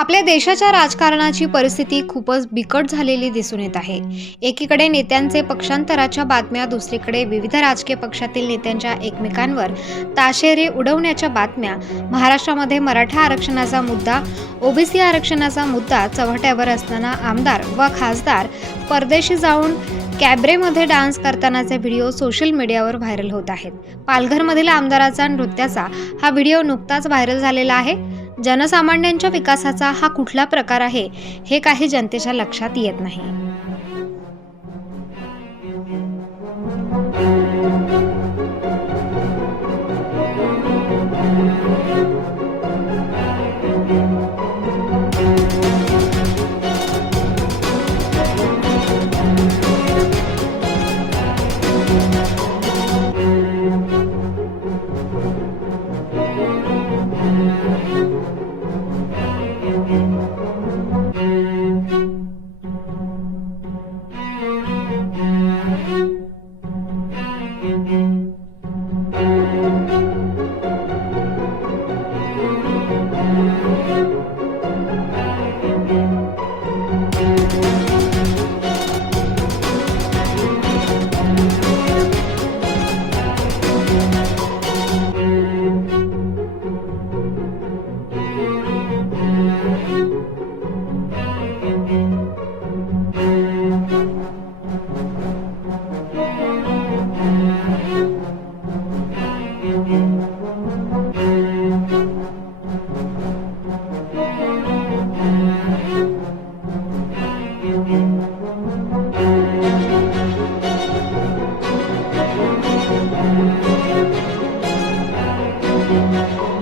आपल्या देशाच्या राजकारणाची परिस्थिती खूपच बिकट झालेली दिसून येत आहे। एकीकडे नेत्यांचे पक्षांतराच्या बातम्या, दुसरीकडे विविध राजकीय पक्षातील नेत्यांच्या एकमेकांवर ताशेरे उडवण्याच्या बातम्या। महाराष्ट्रामध्ये मराठा आरक्षणाचा मुद्दा, ओबीसी आरक्षणाचा मुद्दा चव्हाट्यावर असताना आमदार व खासदार परदेशी जाऊन कॅबरेमध्ये डान्स करतानाचे व्हिडिओ सोशल मीडियावर व्हायरल होत आहेत। पालघरमधील आमदाराचा नृत्याचा हा व्हिडिओ नुकताच व्हायरल झालेला आहे। जनसामान्यांच्या विकासाचा हा कुठला प्रकार आहे हे काही जनतेच्या लक्षात येत नाही।